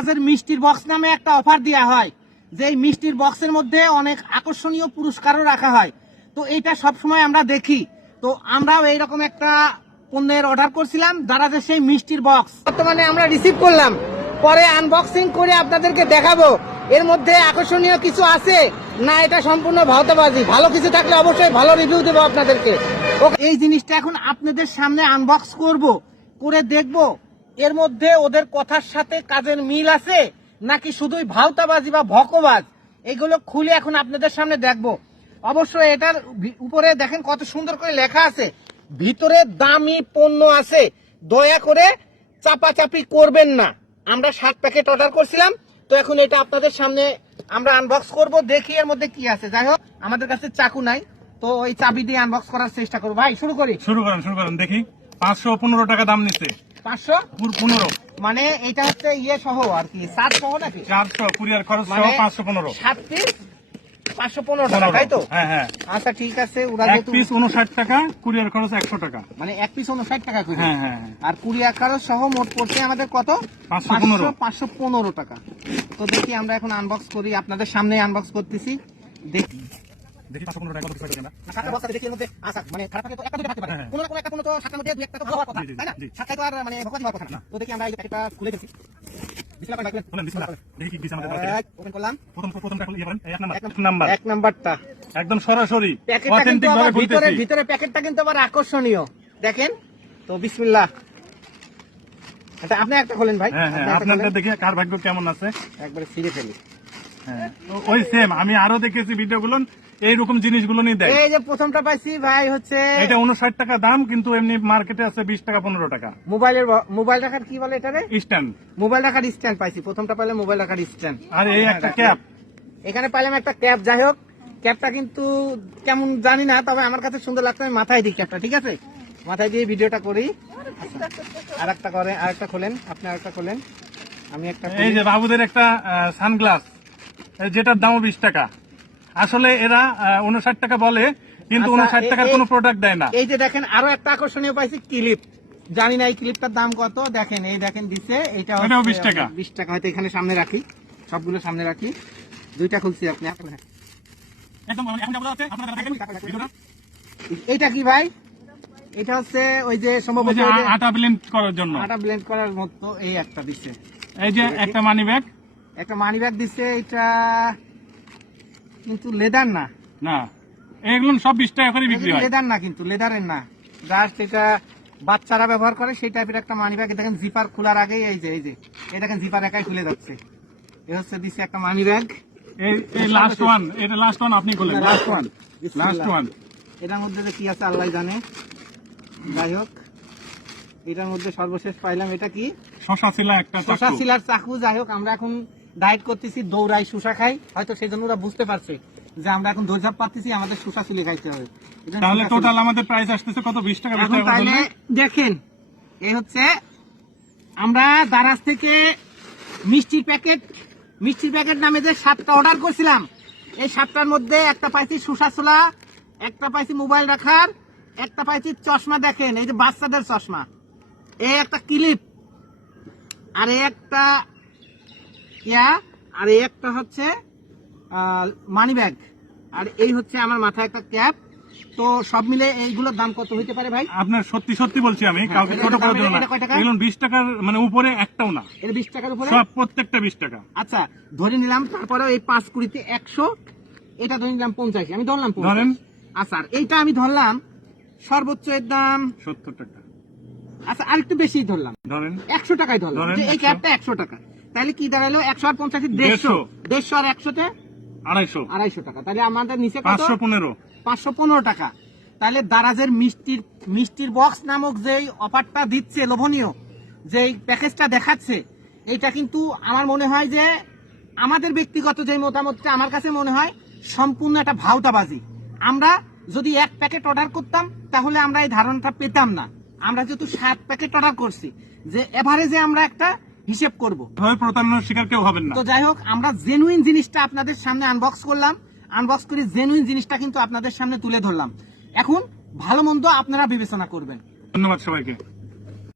দারাজের মিষ্টির বক্স নামে একটা অফার দেওয়া হয়, যে এই মিষ্টির বক্সের মধ্যে অনেক আকর্ষণীয় পুরস্কারও রাখা হয়। তো এটা সবসময় আমরা দেখি। তো আমরাও এইরকম একটা পণ্যের অর্ডার করছিলাম, দারাজের সেই মিষ্টির বক্স বর্তমানে আমরা রিসিভ করলাম। পরে আনবক্সিং করে আপনাদেরকে দেখাবো এর মধ্যে আকর্ষণীয় কিছু আছে না, এটা সম্পূর্ণ ভাওতাবাজি। ভালো কিছু থাকলে অবশ্যই ভালো রিভিউ দেবো আপনাদেরকে। এই জিনিসটা এখন আপনাদের সামনে আনবক্স করব, করে দেখব এর মধ্যে ওদের কথার সাথে কাজের মিল আছে নাকি শুধুই ভাওতাবাজি বা ভকবাজ। এগুলো খুলে এখন আপনাদের সামনে দেখবো। অবশ্যই এটার উপরে দেখেন কত সুন্দর করে লেখা আছে, ভিতরে দামি পণ্য আছে, দয়া করে চাপাচাপি করবেন না। আমরা 7 প্যাকেট অর্ডার করছিলাম, তো এখন এটা আপনাদের সামনে আমরা আনবক্স করব, দেখি এর মধ্যে কি আছে। যাই হোক, আমাদের কাছে চাকু নাই, তো ওই চাবি দিয়ে আনবক্স করার চেষ্টা করবো। ভাই শুরু করেন দেখি। 515 টাকা দাম নিচ্ছে। 515 মানে এটা হচ্ছে ইয়ে সহ আর কি, 7 সহ নাকি 400 কুরিয়ার খরচ সহ 515। 7 পিস 515 টাকা, তাই তো? হ্যাঁ হ্যাঁ। আচ্ছা ঠিক আছে। ওরা এক পিস 59 টাকা, কুরিয়ার খরচ 100 টাকা, মানে এক পিস 59 টাকা করে। হ্যাঁ হ্যাঁ। আর কুরিয়ার খরচ সহ মোট পড়ছে আমাদের কত? 515 টাকা। তো দেখি আমরা এখন আনবক্স করি, আপনাদের সামনে আনবক্স করতেছি। দেখি 515 টাকা কত টাকা দেন? সাতটা বক্স দেখি এর মধ্যে। আচ্ছা মানে খারাপ থাকে তো একটা দুটো থাকতে পারে, কোনো না কোনো একটা কোনো তো সাতটার মধ্যে দুই একটা তো ভালো হওয়ার কথা, তাই না? সাতটায় তো আর মানে ভোগাজি হওয়ার কথা না। তো দেখি আমরা এই প্যাকেটটা খুলে দেখি। বিসমিল্লাহ করে রাখবেন। বিসমিল্লাহ। দেখি কি দিছে আমাদের কাছে। ওপেন করলাম। প্রথমটা খুলে ইয়ে করেন। এক নাম্বারটা একদম সরাসরি প্যাকেটটা কিন্তু আবার ভিতরে প্যাকেটটা কিন্তু আবার আকর্ষণীয় দেখেন। তো বিসমিল্লাহ। আচ্ছা আপনি একটা খোলেন ভাই। হ্যাঁ হ্যাঁ, আপনাদের দেখি কার ভাগ্য কেমন আছে। একবারে ছিঁড়ে ফেলি। হ্যাঁ, ওই সেম আমি আরো দেখেছি ভিডিওগুলো, এইরকম জিনিসগুলো নিয়ে দেয়। এই যে প্রথমটা পাইছি ভাই হচ্ছে এটা 59 টাকা দাম, কিন্তু এমনি মার্কেটে আছে 20 টাকা 15 টাকা। মোবাইল রাখার কি বলে এটারে? স্ট্যান্ড। মোবাইল রাখার স্ট্যান্ড পাইছি। প্রথমটা পাইলে মোবাইল রাখার স্ট্যান্ড। আর এই একটা ক্যাপ, এখানে পাইলাম একটা ক্যাপ। যাই হোক, ক্যাপটা কিন্তু কেমন জানি না, তবে আমার কাছে সুন্দর লাগতো। আমি মাথায় দিই ক্যাপটা, ঠিক আছে? মাথায় দিয়ে ভিডিওটা করি। আরেকটা খোলেন, আপনি আরেকটা খোলেন, আমি একটা। এই যে বাবুদের একটা সানগ্লাস, যেটার দাম 20 টাকা। আসলে এরা 59 টাকা বলে, কিন্তু 59 টাকার কোনো প্রোডাক্ট দেয় না। এই যে দেখেন আরো একটা আকর্ষণীয় পাইছি, ক্লিপ। জানি না এই ক্লিপটার দাম কত। দেখেন এই দেখেন দিছে, এটা 20 টাকা। 20 টাকা। হয়তো এখানে সামনে রাখি, সবগুলো সামনে রাখি। দুইটা খুলছি আপনি। এইটা কি ভাই? এটা হচ্ছে ওই যে সম্ভবত আটা ব্লেন্ড করার জন্য, আটা ব্লেন্ড করার মতো। এই একটা দিছে। এই যে একটা মানি ব্যাগ, দিছে। এটা কিন্তু লেদার না। না এগুলো সব 20 টাকা করে বিক্রি হয়। লেদার না, কিন্তু লেদারের না, জাস্ট এটা বাচ্চারা ব্যবহার করে সেই টাইপের একটা মানি ব্যাগ। দেখেন জিপার খোলার আগেই এই যে এই দেখেন জিপার একাই খুলে যাচ্ছে। এ হচ্ছে দিছে একটা মানি ব্যাগ। এই লাস্ট ওয়ান, এটা লাস্ট ওয়ান আপনি বলেন। লাস্ট ওয়ান এটার মধ্যে কি আছে আল্লাহ জানে। যাই হোক, এটার মধ্যে সর্বশেষ পাইলাম এটা কি? শশা ছিলার চাকু। যাই হোক, আমরা এখন ডায়েট করতেছি, দৌড়াই, শসা খাই। হয়তো সেই জন্য ওরা বুঝতে পারছে যে আমরা এখন দৌড়ঝাঁপ পাচ্ছি, আমাদের শসা ছিলে খাইতে হবে। তাহলে টোটাল আমাদের প্রাইস আসতেছে কত? 20 টাকা। তাহলে দেখেন, এই হচ্ছে আমরা দারাজ থেকে মিষ্টির প্যাকেট নামে যে 7টা অর্ডার করছিলাম, এই 7টার মধ্যে একটা পাইছি শসা ছোলা, একটা পাইছি মোবাইল রাখার, একটা পাইছি চশমা। দেখেন এই যে বাচ্চাদের চশমা, এই একটা ক্লিপ, আর এই একটা আর এই একটা হচ্ছে মানি ব্যাগ, আর এই হচ্ছে আমার মাথায় একটা ক্যাপ। তো সব মিলে এইগুলোর দাম কত হইতে পারে ভাই? আপনার সত্যি বলছি আমি, কাউকে ছোট করার জন্য না। এগুলো 20 টাকার মানে উপরে একটাও না। এটা 20 টাকার উপরে সব, প্রত্যেকটা 20 টাকা। আচ্ছা ধরে নিলাম। তারপরে এই 5 কুড়িতে 100, এটা ধরে নিলাম 50। আমি ধরলাম 50। ধরেন। আচ্ছা এইটা আমি ধরলাম সর্বোচ্চ এর দাম 70 টাকা। আচ্ছা আরেকটু বেশি ধরলাম, ধরেন 100 টাকায় ধরলাম। এই ক্যাপটা 100 টাকা, তাহলে কি দাঁড়ালো? 100 আর 50 150 আর 100তে 250 টাকা। তাহলে আমাদের নিচে কত? 515 টাকা। তাহলে দারাজের মিষ্টির বক্স নামক যে অফারটা দিচ্ছে, লোভনীয় যে প্যাকেজটা দেখাচ্ছে, এটা কিন্তু আমার মনে হয় যে আমাদের ব্যক্তিগত যে মতামতটা, আমার কাছে মনে হয় সম্পূর্ণ একটা ভাওতাবাজি। আমরা যদি 1 প্যাকেট অর্ডার করতাম তাহলে আমরা এই ধারণাটা পেতাম না। আমরা যেহেতু 7 প্যাকেট অর্ডার করছি, যে এভারেজে আমরা একটা হিসেব করবো, প্রতারণার শিকার কেউ হবেন না। তো যাই হোক, আমরা জেনুইন জিনিসটা আপনাদের সামনে আনবক্স করলাম। আনবক্স করে জেনুইন জিনিসটা কিন্তু আপনাদের সামনে তুলে ধরলাম। এখন ভালো মন্দ আপনারা বিবেচনা করবেন। ধন্যবাদ সবাইকে।